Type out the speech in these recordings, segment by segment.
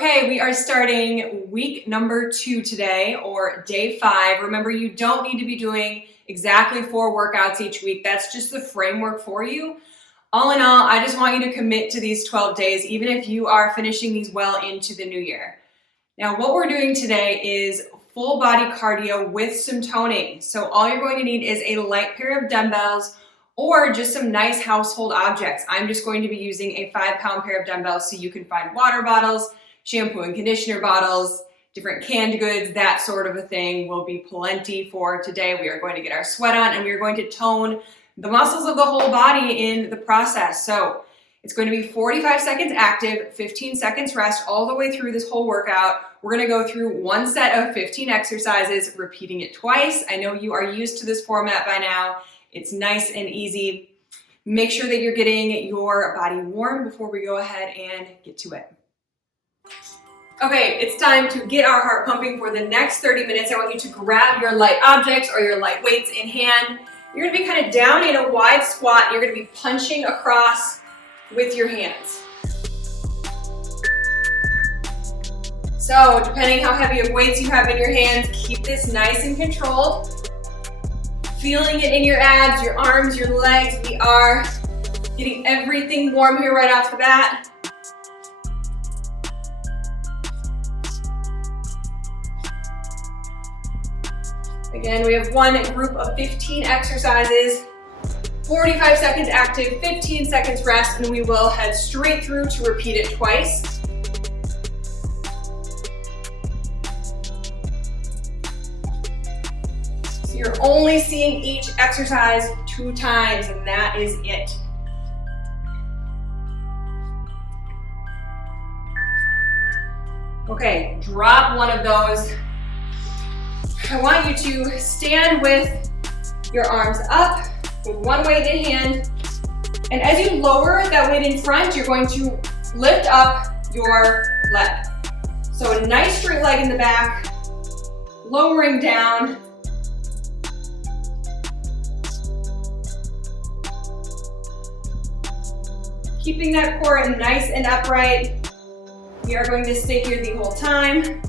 Okay, we are starting week number 2 today, or day 5. Remember, you don't need to be doing exactly 4 workouts each week. That's just the framework for you. All in all, I just want you to commit to these 12 days, even if you are finishing these well into the new year. Now, what we're doing today is full body cardio with some toning. So all you're going to need is a light pair of dumbbells or just some nice household objects. I'm just going to be using a 5-pound pair of dumbbells, so you can find water bottles, shampoo and conditioner bottles, different canned goods, that sort of a thing will be plenty for today. We are going to get our sweat on and we are going to tone the muscles of the whole body in the process. So it's going to be 45 seconds active, 15 seconds rest all the way through this whole workout. We're going to go through one set of 15 exercises, repeating it twice. I know you are used to this format by now. It's nice and easy. Make sure that you're getting your body warm before we go ahead and get to it. Okay, it's time to get our heart pumping for the next 30 minutes. I want you to grab your light objects or your light weights in hand. You're gonna be kind of down in a wide squat. You're gonna be punching across with your hands. So depending how heavy of weights you have in your hands, keep this nice and controlled. Feeling it in your abs, your arms, your legs. We are getting everything warm here right off the bat. Again, we have one group of 15 exercises, 45 seconds active, 15 seconds rest, and we will head straight through to repeat it twice. So you're only seeing each exercise 2 times, and that is it. Okay, drop one of those. I want you to stand with your arms up with one weight in hand. And as you lower that weight in front, you're going to lift up your leg. So a nice straight leg in the back, lowering down. Keeping that core nice and upright. We are going to stay here the whole time.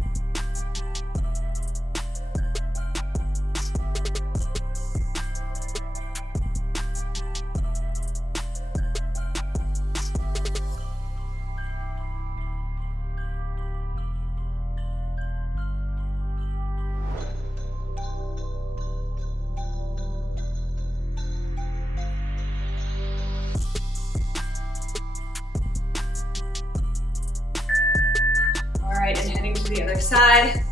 And heading to the other side.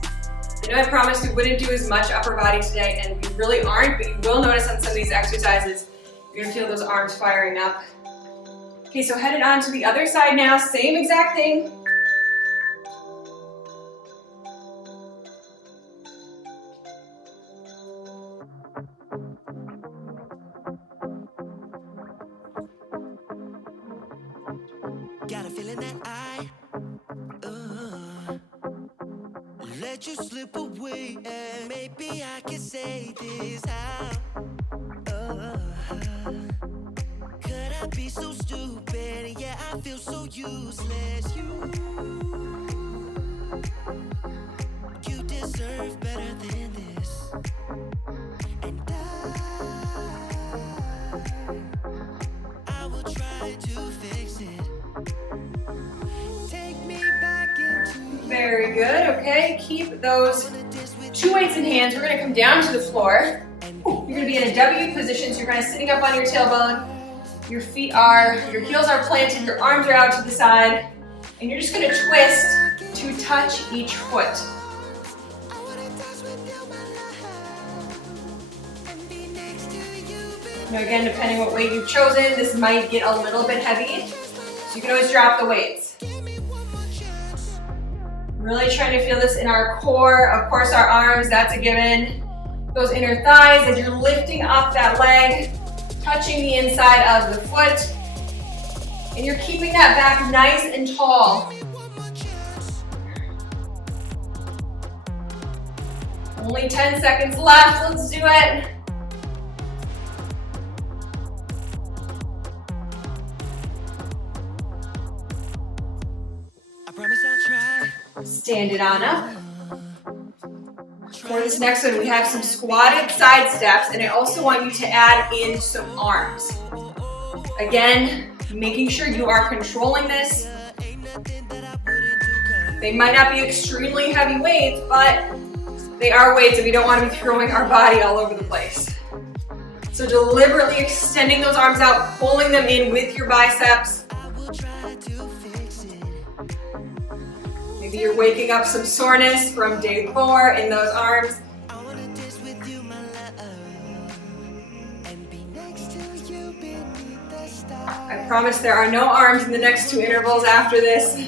I know I promised we wouldn't do as much upper body today, and we really aren't, but you will notice on some of these exercises, you're gonna feel those arms firing up. Okay, so headed on to the other side now, same exact thing. Got a feeling that I let you slip away, and maybe I can say this out. Could I be so stupid? Yeah, I feel so useless. You deserve better than this. And I will try to fix it. Take me back into Very good, okay. Keep those 2 weights in hands. We're gonna come down to the floor. You're gonna be in a W position, so you're kind of sitting up on your tailbone. Your heels are planted, your arms are out to the side, and you're just gonna twist to touch each foot. Now again, depending what weight you've chosen, this might get a little bit heavy, so you can always drop the weights. Really trying to feel this in our core. Of course, our arms, that's a given. Those inner thighs as you're lifting up that leg, touching the inside of the foot. And you're keeping that back nice and tall. Only 10 seconds left, let's do it. I promise I'll try stand it on up. For this next one, we have some squatted side steps, and I also want you to add in some arms. Again, making sure you are controlling this. They might not be extremely heavy weights, but they are weights and we don't want to be throwing our body all over the place. So deliberately extending those arms out, pulling them in with your biceps. Maybe you're waking up some soreness from day 4 in those arms. I promise there are no arms in the next 2 intervals after this.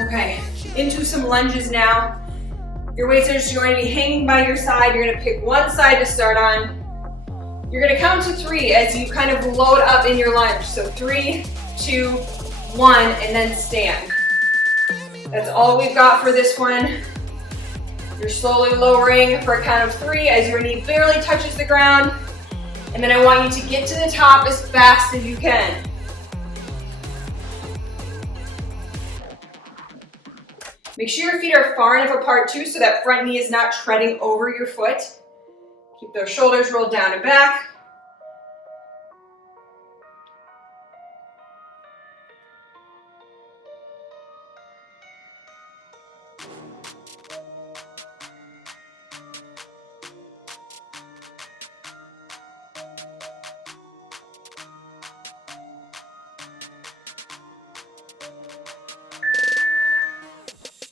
Okay, into some lunges now. Your weights are just going to be hanging by your side. You're going to pick one side to start on. You're going to count to 3 as you kind of load up in your lunge. So 3, 2, 1, and then stand. That's all we've got for this one. You're slowly lowering for a count of 3 as your knee barely touches the ground. And then I want you to get to the top as fast as you can. Make sure your feet are far enough apart too so that front knee is not treading over your foot. Keep those shoulders rolled down and back.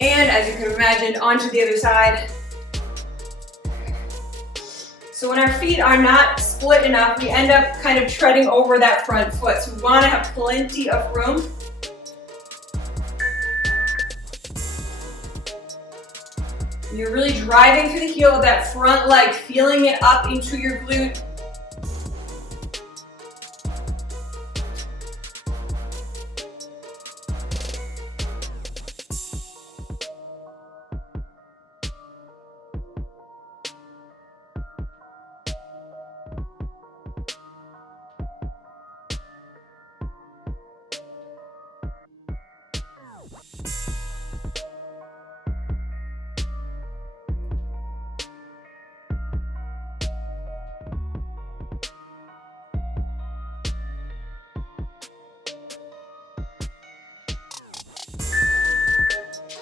And as you can imagine, onto the other side. So when our feet are not split enough, we end up kind of treading over that front foot. So we want to have plenty of room. And you're really driving through the heel of that front leg, feeling it up into your glute.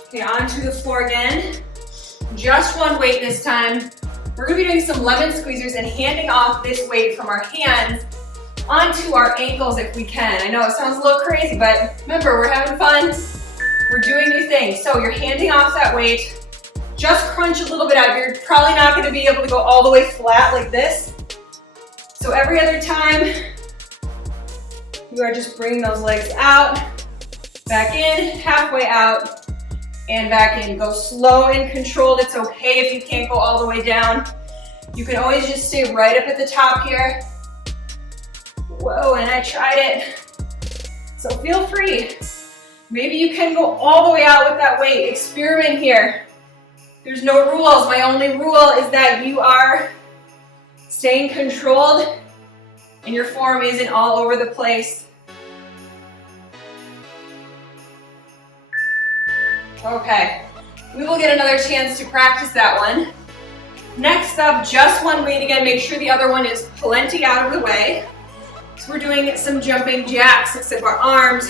Okay, onto the floor again. Just one weight this time. We're gonna be doing some lemon squeezers and handing off this weight from our hands onto our ankles if we can. I know it sounds a little crazy, but remember, we're having fun. We're doing new things. So you're handing off that weight. Just crunch a little bit out. You're probably not gonna be able to go all the way flat like this. So every other time, you are just bringing those legs out, back in, halfway out, and back in. Go slow and controlled. It's okay if you can't go all the way down. You can always just stay right up at the top here. Whoa, and I tried it. So feel free. Maybe you can go all the way out with that weight. Experiment here. There's no rules. My only rule is that you are staying controlled and your form isn't all over the place. Okay, we will get another chance to practice that one. Next up, just one weight again. Make sure the other one is plenty out of the way. So we're doing some jumping jacks, except our arms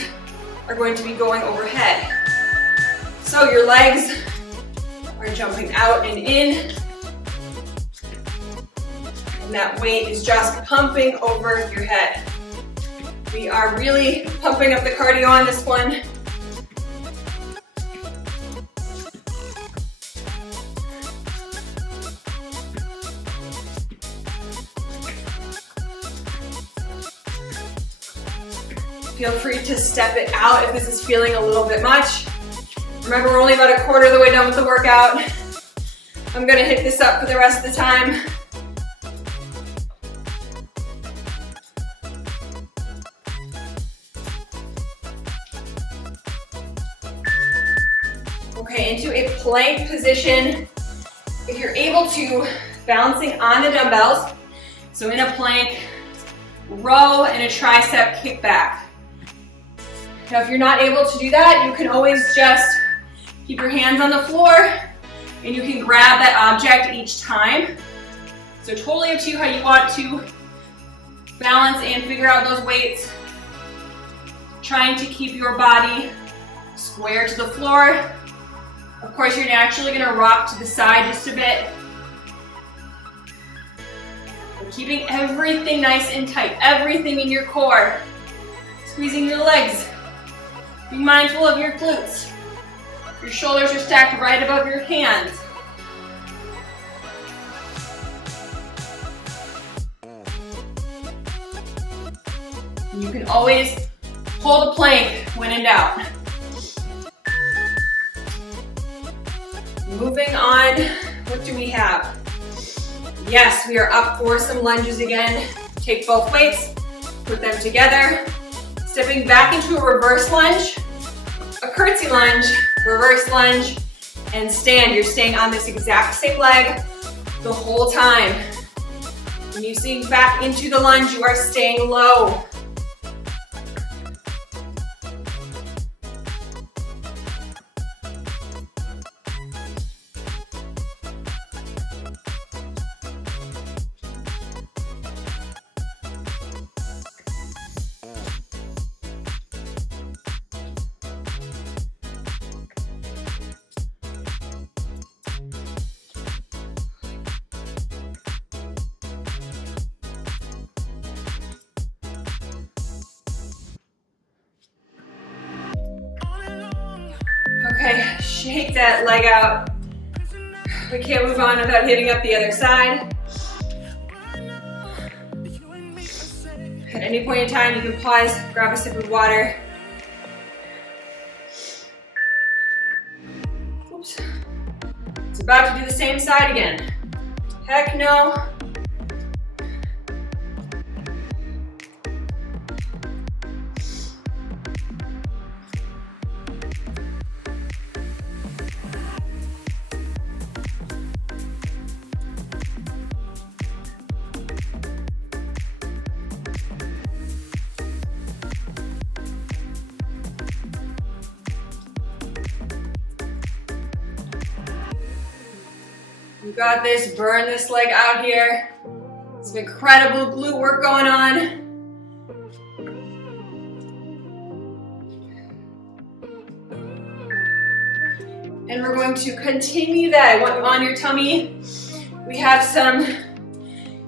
are going to be going overhead. So your legs are jumping out and in. And that weight is just pumping over your head. We are really pumping up the cardio on this one. Feel free to step it out if this is feeling a little bit much. Remember, we're only about a quarter of the way done with the workout. I'm gonna hit this up for the rest of the time. Okay, into a plank position. If you're able to, balancing on the dumbbells. So in a plank, row and a tricep kickback. Now if you're not able to do that, you can always just keep your hands on the floor and you can grab that object each time. So totally up to you how you want to balance and figure out those weights. Trying to keep your body square to the floor. Of course, you're naturally gonna rock to the side just a bit. We're keeping everything nice and tight, everything in your core. Squeezing your legs. Be mindful of your glutes. Your shoulders are stacked right above your hands. You can always hold a plank when in doubt. Moving on, what do we have? Yes, we are up for some lunges again. Take both weights, put them together. Stepping back into a reverse lunge, a curtsy lunge, reverse lunge, and stand. You're staying on this exact same leg the whole time. When you sink back into the lunge, you are staying low. Okay, shake that leg out. We can't move on without hitting up the other side. At any point in time, you can pause, grab a sip of water. Oops. It's about to do the same side again. Heck no. You got this, burn this leg out here. Some incredible glute work going on. And we're going to continue that. I want you on your tummy. We have some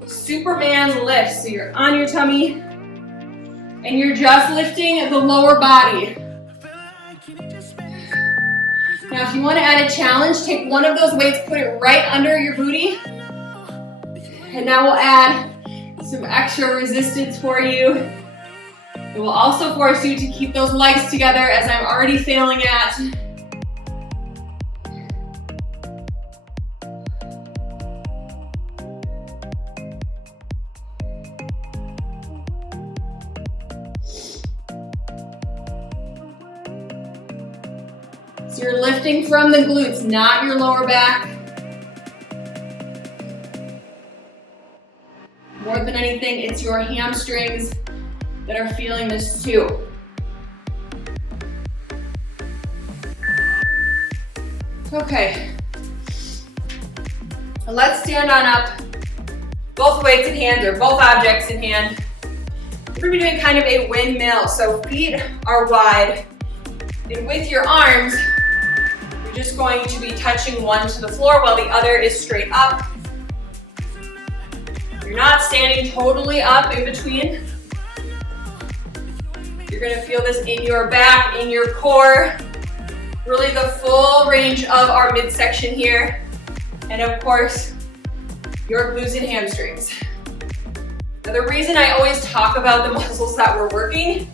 Superman lifts. So you're on your tummy and you're just lifting the lower body. Now, if you want to add a challenge, take one of those weights, put it right under your booty. And now we'll add some extra resistance for you. It will also force you to keep those legs together, as I'm already failing at. So you're lifting from the glutes, not your lower back. More than anything, it's your hamstrings that are feeling this too. Okay. Let's stand on up. Both weights in hand or both objects in hand. We're going to be doing kind of a windmill. So feet are wide. And with your arms, you're just going to be touching one to the floor while the other is straight up. You're not standing totally up in between. You're going to feel this in your back, in your core. Really the full range of our midsection here. And of course, your glutes and hamstrings. Now, the reason I always talk about the muscles that we're working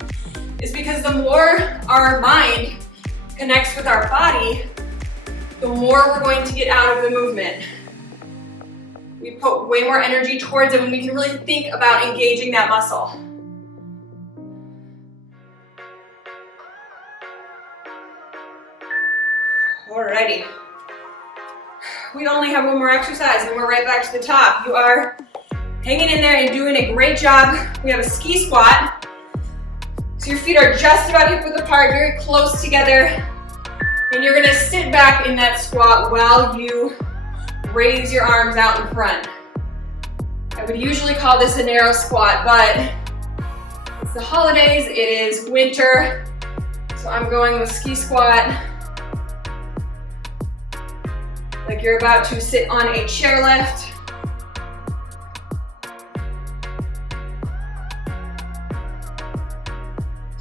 is because the more our mind connects with our body, the more we're going to get out of the movement. We put way more energy towards it when we can really think about engaging that muscle. Alrighty. We only have one more exercise and we're right back to the top. You are hanging in there and doing a great job. We have a ski squat. So your feet are just about hip width apart, very close together. And you're gonna sit back in that squat while you raise your arms out in front. I would usually call this a narrow squat, but it's the holidays, it is winter. So I'm going with ski squat. Like you're about to sit on a chairlift.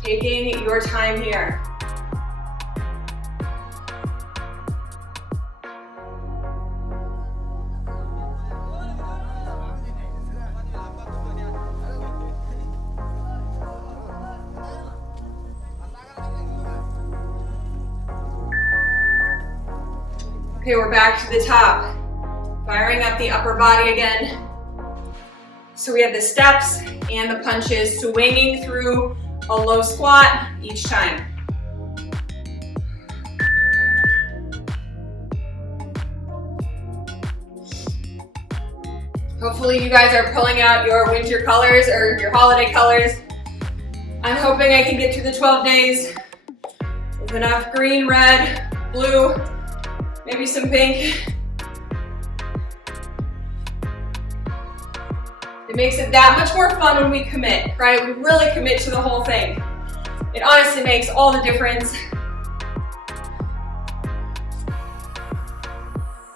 Taking your time here. Okay, we're back to the top. Firing up the upper body again. So we have the steps and the punches, swinging through a low squat each time. Hopefully you guys are pulling out your winter colors or your holiday colors. I'm hoping I can get through the 12 days with enough green, red, blue, maybe some pink. It makes it that much more fun when we commit, right? We really commit to the whole thing. It honestly makes all the difference.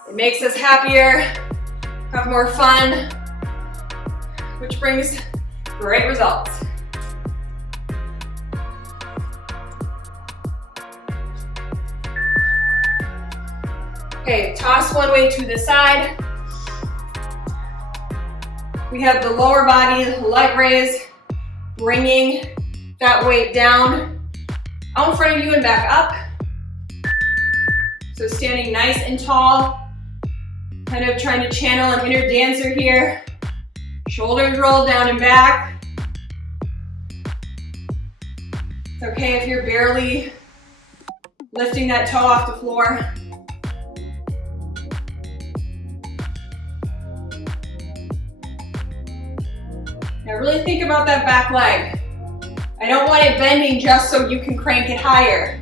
It makes us happier, have more fun, which brings great results. Okay, toss one weight to the side. We have the lower body leg raise, bringing that weight down out in front of you and back up. So standing nice and tall, kind of trying to channel an inner dancer here. Shoulders roll down and back. It's okay if you're barely lifting that toe off the floor. Now really think about that back leg. I don't want it bending just so you can crank it higher.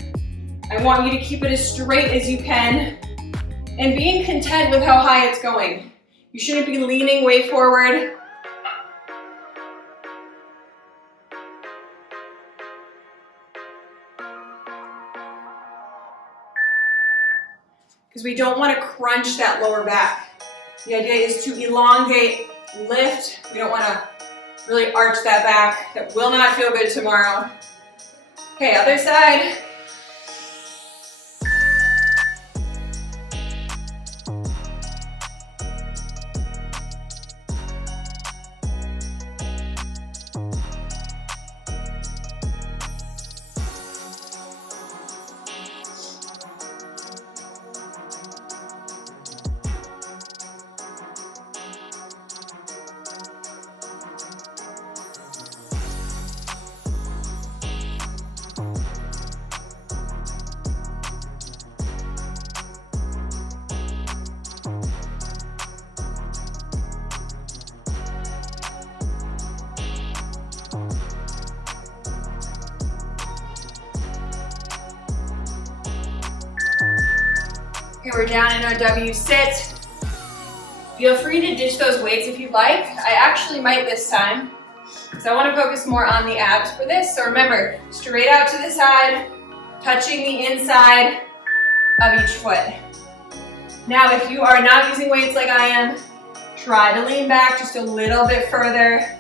I want you to keep it as straight as you can and being content with how high it's going. You shouldn't be leaning way forward. Because we don't want to crunch that lower back. The idea is to elongate, lift. We don't want to really arch that back. That will not feel good tomorrow. Okay, other side. Okay, we're down in our W sit. Feel free to ditch those weights if you'd like. I actually might this time. So I want to focus more on the abs for this. So remember, straight out to the side, touching the inside of each foot. Now, if you are not using weights like I am, try to lean back just a little bit further.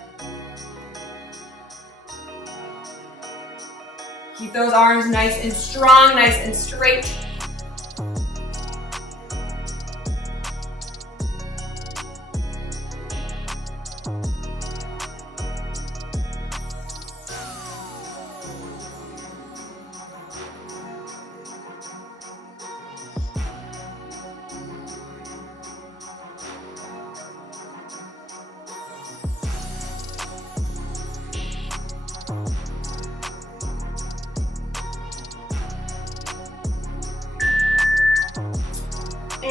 Keep those arms nice and strong, nice and straight.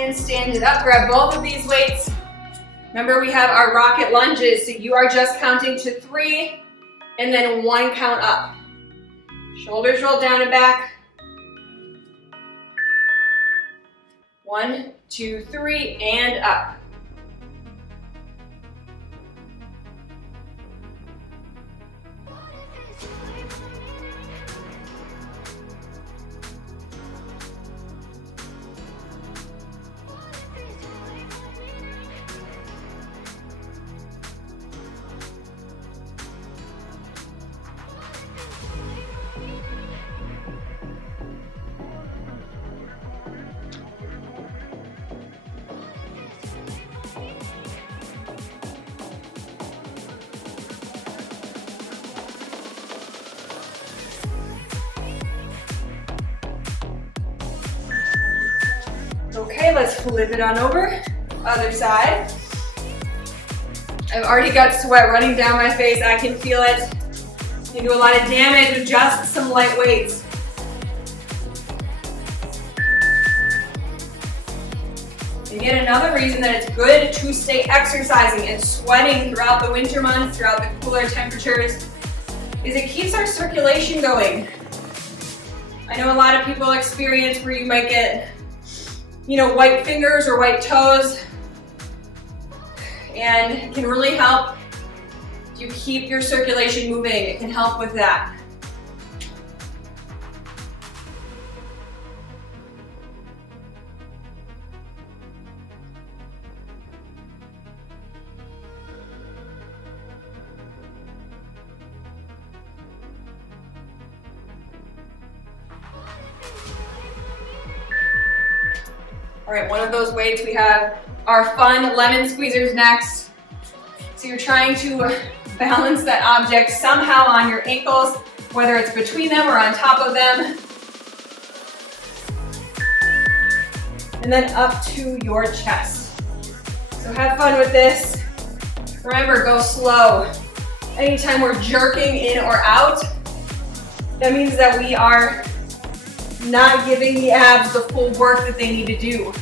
And stand it up, grab both of these weights. Remember, we have our rocket lunges, so you are just counting to 3 and then 1 count up. Shoulders roll down and back. 1, 2, 3, and up. Okay, let's flip it on over. Other side. I've already got sweat running down my face. I can feel it. You can do a lot of damage with just some light weights. And yet another reason that it's good to stay exercising and sweating throughout the winter months, throughout the cooler temperatures, is it keeps our circulation going. I know a lot of people experience where you might get white fingers or white toes, and it can really help you keep your circulation moving. It can help with that. All right, one of those weights, we have our fun lemon squeezers next. So you're trying to balance that object somehow on your ankles, whether it's between them or on top of them. And then up to your chest. So have fun with this. Remember, go slow. Anytime we're jerking in or out, that means that we are not giving the abs the full work that they need to do.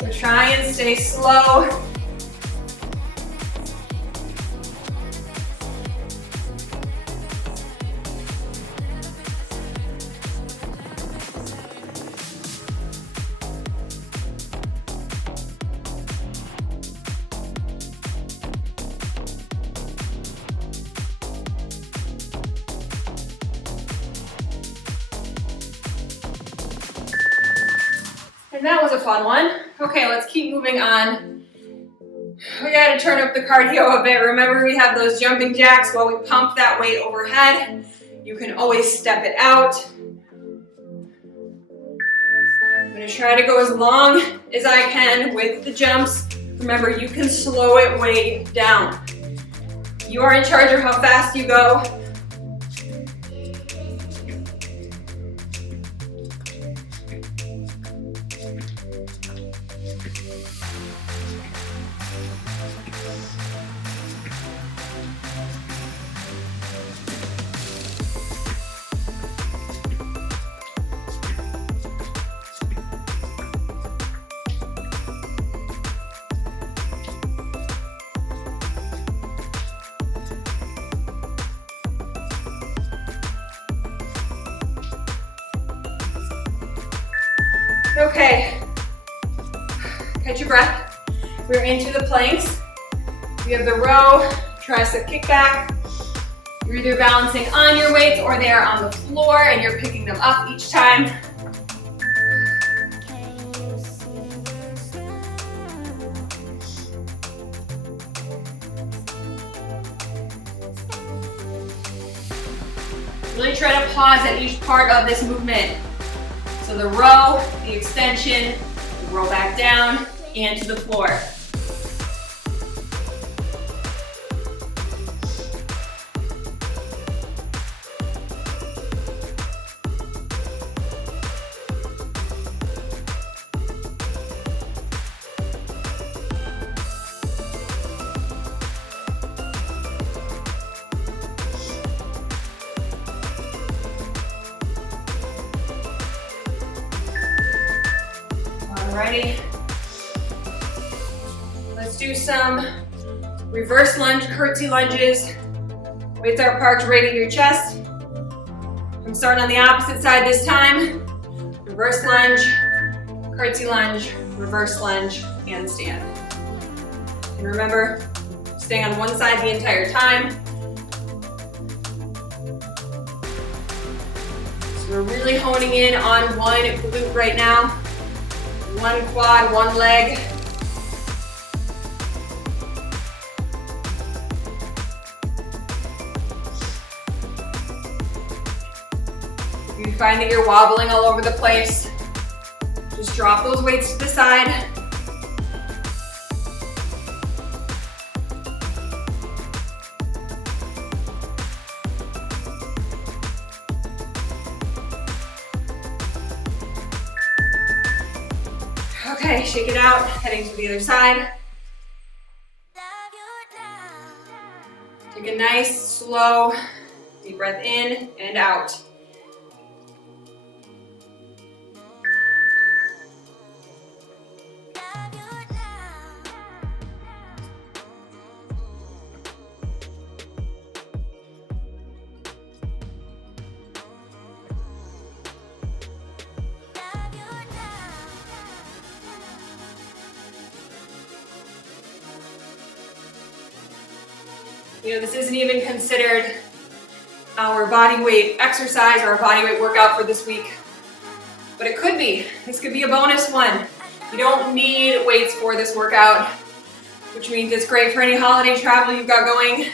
So try and stay slow. And that was a fun one. Okay, let's keep moving on. We gotta turn up the cardio a bit. Remember, we have those jumping jacks while we pump that weight overhead. You can always step it out. I'm gonna try to go as long as I can with the jumps. Remember, you can slow it way down. You are in charge of how fast you go. Okay, catch your breath. We're into the planks. We have the row, tricep kickback. You're either balancing on your weights or they are on the floor and you're picking them up each time. Really try to pause at each part of this movement. So the row, the extension, the roll back down, and to the floor. Alrighty. Let's do some reverse lunge, curtsy lunges. Weights are parked right in your chest. I'm starting on the opposite side this time. Reverse lunge, curtsy lunge, reverse lunge, and stand. And remember, staying on one side the entire time. So we're really honing in on one glute right now. One quad, one leg. If you find that you're wobbling all over the place, just drop those weights to the side. Okay, shake it out, heading to the other side. Take a nice, slow, deep breath in and out. You know, this isn't even considered our body weight exercise or our body weight workout for this week, but it could be. This could be a bonus one. You don't need weights for this workout, which means it's great for any holiday travel you've got going.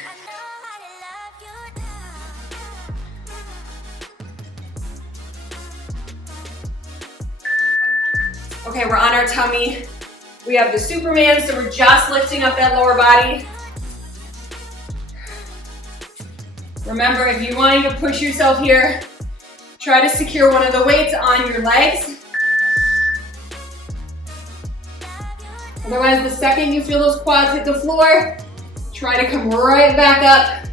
Okay, we're on our tummy. We have the Superman, so we're just lifting up that lower body. Remember, if you're wanting to push yourself here, try to secure one of the weights on your legs. Otherwise, the second you feel those quads hit the floor, try to come right back up.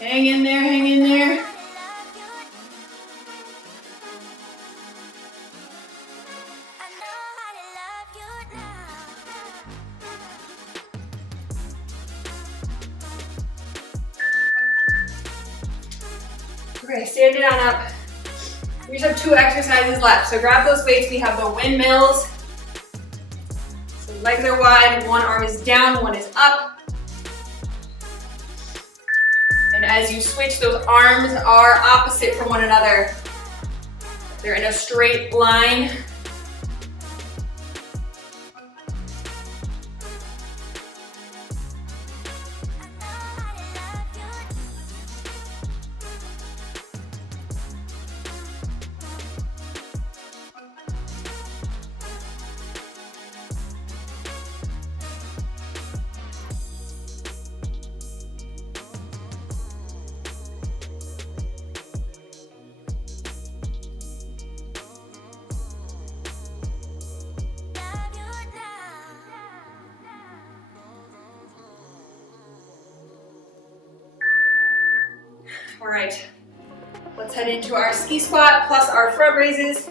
Hang in there, hang in there. Okay, stand it on up. We just have 2 exercises left. So grab those weights. We have the windmills. So legs are wide, one arm is down, one is up. And as you switch, those arms are opposite from one another. They're in a straight line. All right, let's head into our ski squat plus our front raises.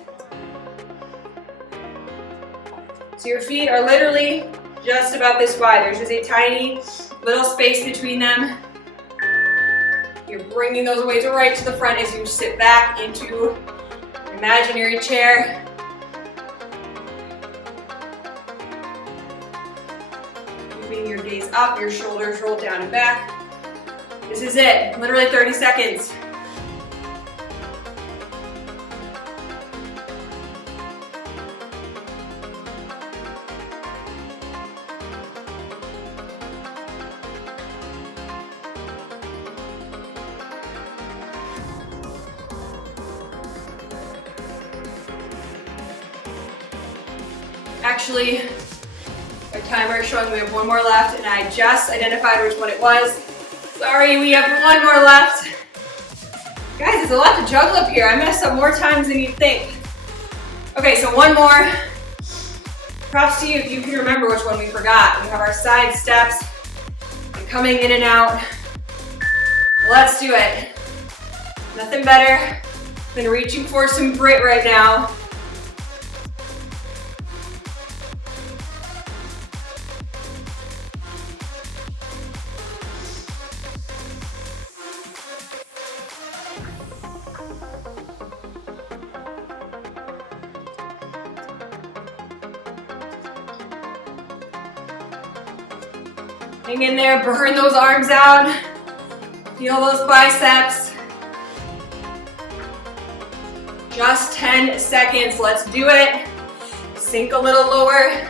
So your feet are literally just about this wide. There's just a tiny little space between them. You're bringing those weights right to the front as you sit back into your imaginary chair. Keeping your gaze up, your shoulders roll down and back. This is it, literally 30 seconds. Actually, our timer is showing we have 1 more left, and I just identified which one it was. Sorry, we have 1 more left. there's a lot to juggle up here. I messed up more times than you'd think. Okay, so one more. Props to you if you can remember which one we forgot. We have our side steps and coming in and out. Let's do it. Nothing better than reaching for some grit right now. Hang in there, burn those arms out. Feel those biceps. Just 10 seconds, let's do it. Sink a little lower.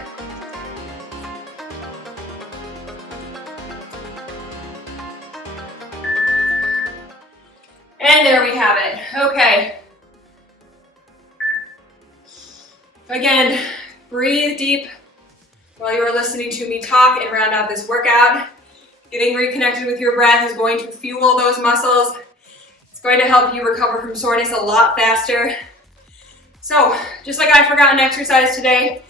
And there we have it, okay. Again, breathe deep while you are listening to me talk and round out this workout. Getting reconnected with your breath is going to fuel those muscles. It's going to help you recover from soreness a lot faster. So, just like I forgot an exercise today,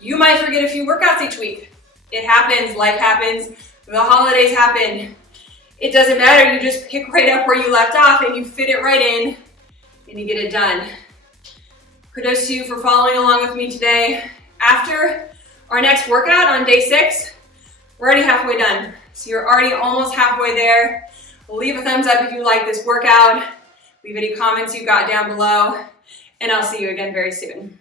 you might forget a few workouts each week. It happens, life happens, the holidays happen. It doesn't matter, you just pick right up where you left off and you fit it right in and you get it done. Kudos to you for following along with me today. After our next workout on day 6, we're already halfway done. So you're already almost halfway there. Leave a thumbs up if you like this workout. Leave any comments you got down below. And I'll see you again very soon.